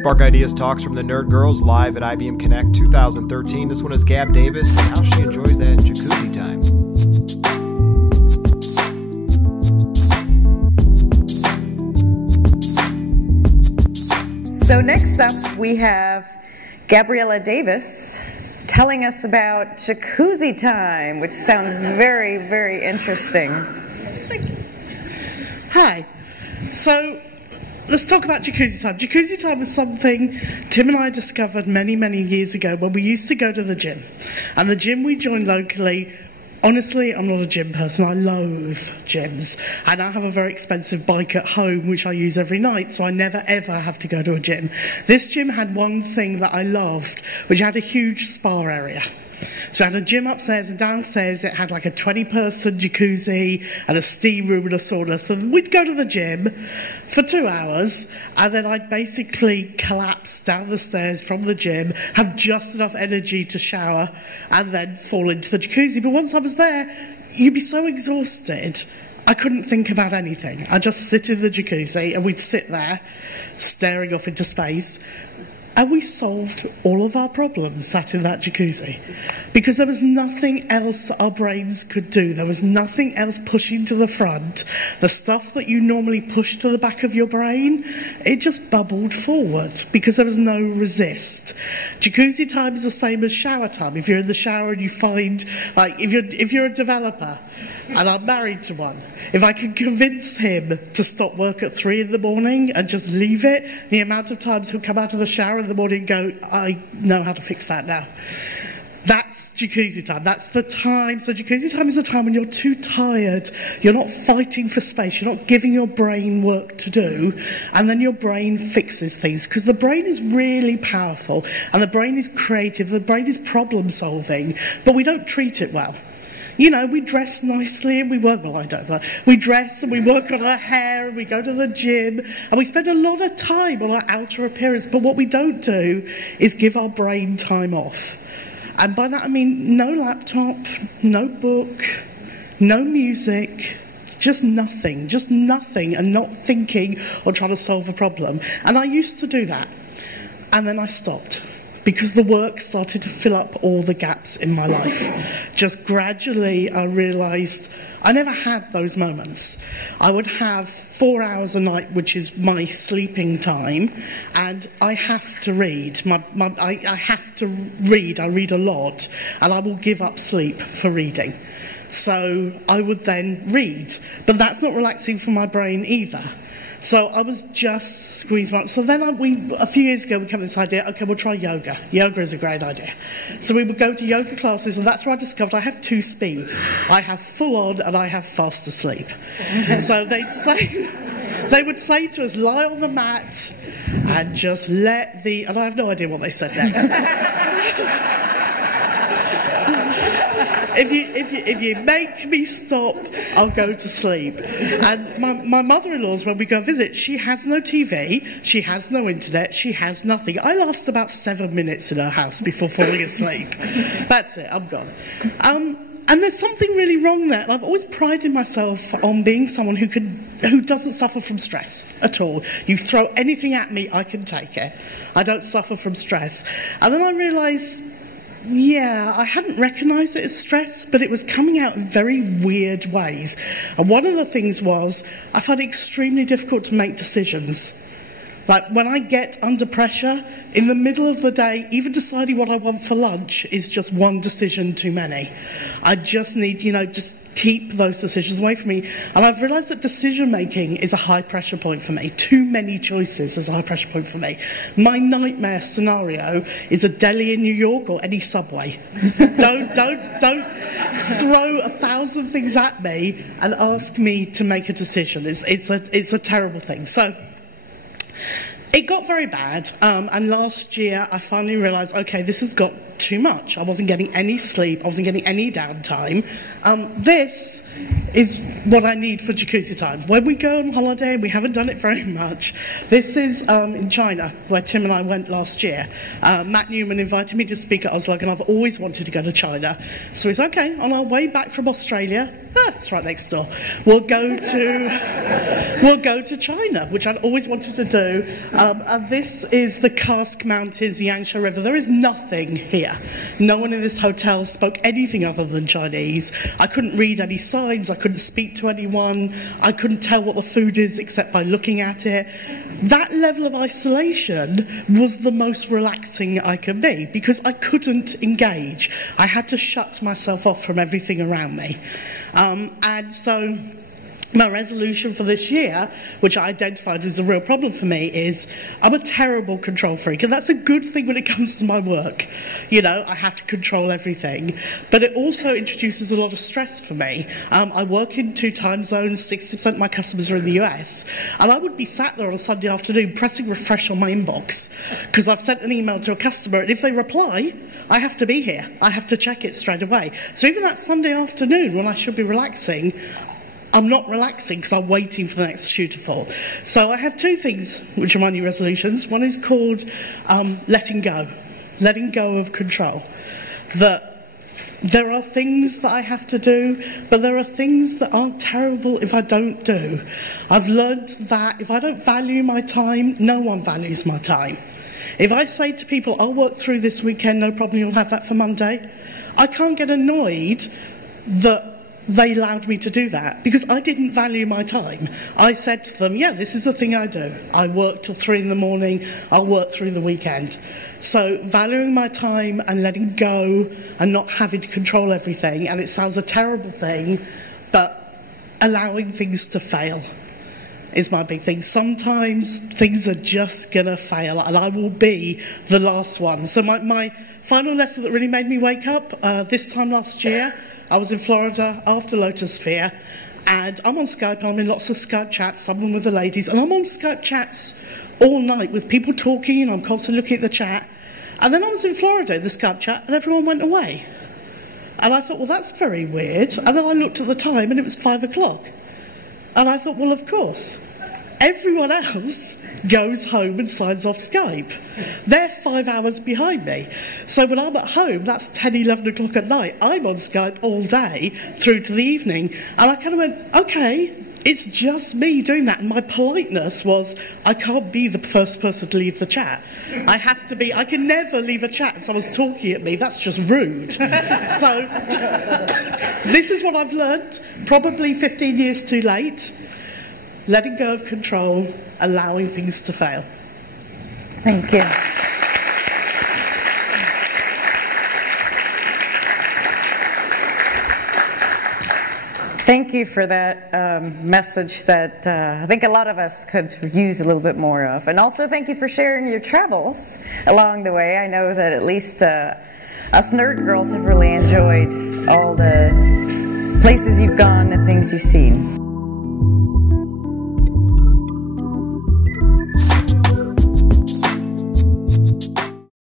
Spark Ideas Talks from the Nerd Girls live at IBM Connect 2013. This one is Gab Davis and how she enjoys that jacuzzi time. So next up we have Gabriella Davis telling us about jacuzzi time, which sounds very, very interesting. Hi. So let's talk about jacuzzi time. Jacuzzi time was something Tim and I discovered many, many years ago when we used to go to the gym. And the gym we joined locally, honestly, I'm not a gym person. I loathe gyms. And I have a very expensive bike at home, which I use every night, so I never, ever have to go to a gym. This gym had one thing that I loved, which had a huge spa area. So it had a gym upstairs and downstairs. It had like a 20-person jacuzzi and a steam room and a sauna. So we'd go to the gym for 2 hours, and then I'd basically collapse down the stairs from the gym, have just enough energy to shower, and then fall into the jacuzzi. But once I was there, you'd be so exhausted, I couldn't think about anything. I'd just sit in the jacuzzi, and we'd sit there, staring off into space. And we solved all of our problems sat in that jacuzzi. Because there was nothing else our brains could do. There was nothing else pushing to the front. The stuff that you normally push to the back of your brain, it just bubbled forward because there was no resist. Jacuzzi time is the same as shower time. If you're in the shower and you find, like, if you're a developer, and I'm married to one, if I can convince him to stop work at 3 in the morning and just leave it, the amount of times he'll come out of the shower in the morning and go, I know how to fix that now. That's jacuzzi time. That's the time. So jacuzzi time is the time when you're too tired, you're not fighting for space, you're not giving your brain work to do, and then your brain fixes things. Because the brain is really powerful, and the brain is creative, the brain is problem solving, but we don't treat it well. You know, we dress nicely and we work, well, I don't know. We dress and we work on our hair and we go to the gym and we spend a lot of time on our outer appearance. But what we don't do is give our brain time off. And by that I mean no laptop, no book, no music, just nothing and not thinking or trying to solve a problem. And I used to do that. And then I stopped. Because the work started to fill up all the gaps in my life. Just gradually I realised I never had those moments. I would have 4 hours a night, which is my sleeping time, and I have to read. I have to read. I read a lot, and I will give up sleep for reading. So I would then read. But that's not relaxing for my brain either. So I was just squeezed out. So then a few years ago, we came with this idea, okay, we'll try yoga. Yoga is a great idea. So we would go to yoga classes, and that's where I discovered I have 2 speeds. I have full on, and I have fast asleep. So they would say to us, lie on the mat, and just and I have no idea what they said next. If you make me stop, I'll go to sleep. And my mother-in-law's, when we go visit, she has no TV, she has no internet, she has nothing. I last about 7 minutes in her house before falling asleep. That's it, I'm gone. And there's something really wrong there. And I've always prided myself on being someone who doesn't suffer from stress at all. You throw anything at me, I can take it. I don't suffer from stress. And then I realised, yeah, I hadn't recognised it as stress, but it was coming out in very weird ways. And one of the things was, I find it extremely difficult to make decisions. Like, when I get under pressure, in the middle of the day, even deciding what I want for lunch is just one decision too many. I just need, just keep those decisions away from me. And I've realised that decision-making is a high-pressure point for me. Too many choices is a high-pressure point for me. My nightmare scenario is a deli in New York or any subway. Don't throw 1,000 things at me and ask me to make a decision. It's a terrible thing. So it got very bad, and last year I finally realised, okay, this has got too much. I wasn't getting any sleep, I wasn't getting any downtime. This is what I need for jacuzzi time. When we go on holiday, and we haven't done it very much, this is in China, where Tim and I went last year. Matt Newman invited me to speak at Oslo, and I've always wanted to go to China. So it's okay, on our way back from Australia, it's right next door, we'll go to China, which I'd always wanted to do. And this is the Karst Mountains, Yangshan River. There is nothing here. No one in this hotel spoke anything other than Chinese. I couldn't read any signs. I couldn't speak to anyone. I couldn't tell what the food is except by looking at it. That level of isolation was the most relaxing I could be because I couldn't engage. I had to shut myself off from everything around me. And so my resolution for this year, which I identified was a real problem for me, is I'm a terrible control freak, and that's a good thing when it comes to my work. You know, I have to control everything, but it also introduces a lot of stress for me. I work in 2 time zones, 60% of my customers are in the US, and I would be sat there on a Sunday afternoon pressing refresh on my inbox, because I've sent an email to a customer, and if they reply, I have to be here. I have to check it straight away. So even that Sunday afternoon when I should be relaxing, I'm not relaxing because I'm waiting for the next shoe to fall. So I have 2 things which are my new resolutions. One is called letting go of control. That there are things that I have to do, but there are things that aren't terrible if I don't do. I've learned that if I don't value my time, no one values my time. If I say to people, I'll work through this weekend, no problem, you'll have that for Monday, I can't get annoyed that they allowed me to do that because I didn't value my time. I said to them, yeah, this is the thing I do. I work till 3 in the morning, I'll work through the weekend. So valuing my time and letting go and not having to control everything, and it sounds a terrible thing, but allowing things to fail is my big thing. Sometimes things are just gonna fail and I will be the last one. So my final lesson that really made me wake up, this time last year, I was in Florida after Lotus Fair, and I'm on Skype, I'm in lots of Skype chats, some of them with the ladies, and I'm on Skype chats all night with people talking, and I'm constantly looking at the chat. And then I was in Florida in the Skype chat, and everyone went away. And I thought, well, that's very weird. And then I looked at the time, and it was 5 o'clock. And I thought, well, of course, everyone else goes home and signs off Skype. They're 5 hours behind me. So when I'm at home, that's 10, 11 o'clock at night. I'm on Skype all day through to the evening. And I kind of went, okay, it's just me doing that. And my politeness was, I can't be the first person to leave the chat. I have to be, I can never leave a chat if someone's talking at me. That's just rude. So this is what I've learned, probably 15 years too late. Letting go of control, allowing things to fail. Thank you. Thank you for that message that I think a lot of us could use a little bit more of. And also thank you for sharing your travels along the way. I know that at least us nerd girls have really enjoyed all the places you've gone and things you've seen.